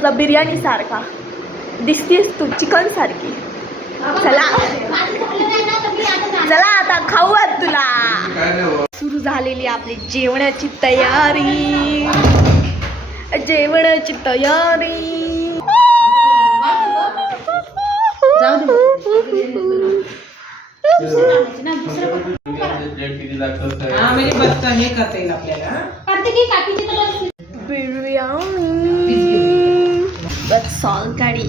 तुझा बिर्याणी सारखा दिसतीस तू, चिकन सारखी. चला चला आता खाऊयात तुला. सुरू झालेली आपली जेवणाची तयारी. जेवणाची तयारी. सोलकढी.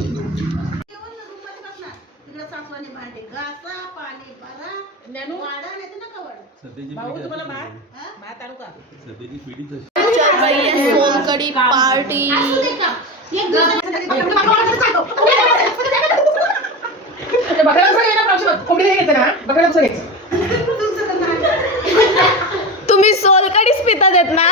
सोलकढी पार्टी. तुम्ही सोलकडीच पिता देत ना.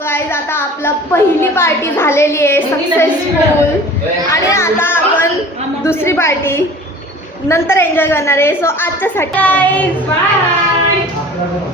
गाइस आता आपला पहिली पार्टी झालेली आहे सक्सेसफुल. आणि आता आपण दुसरी पार्टी नंतर एन्जॉय करणार आहे. सो आजच्यासाठी गाइस बाय.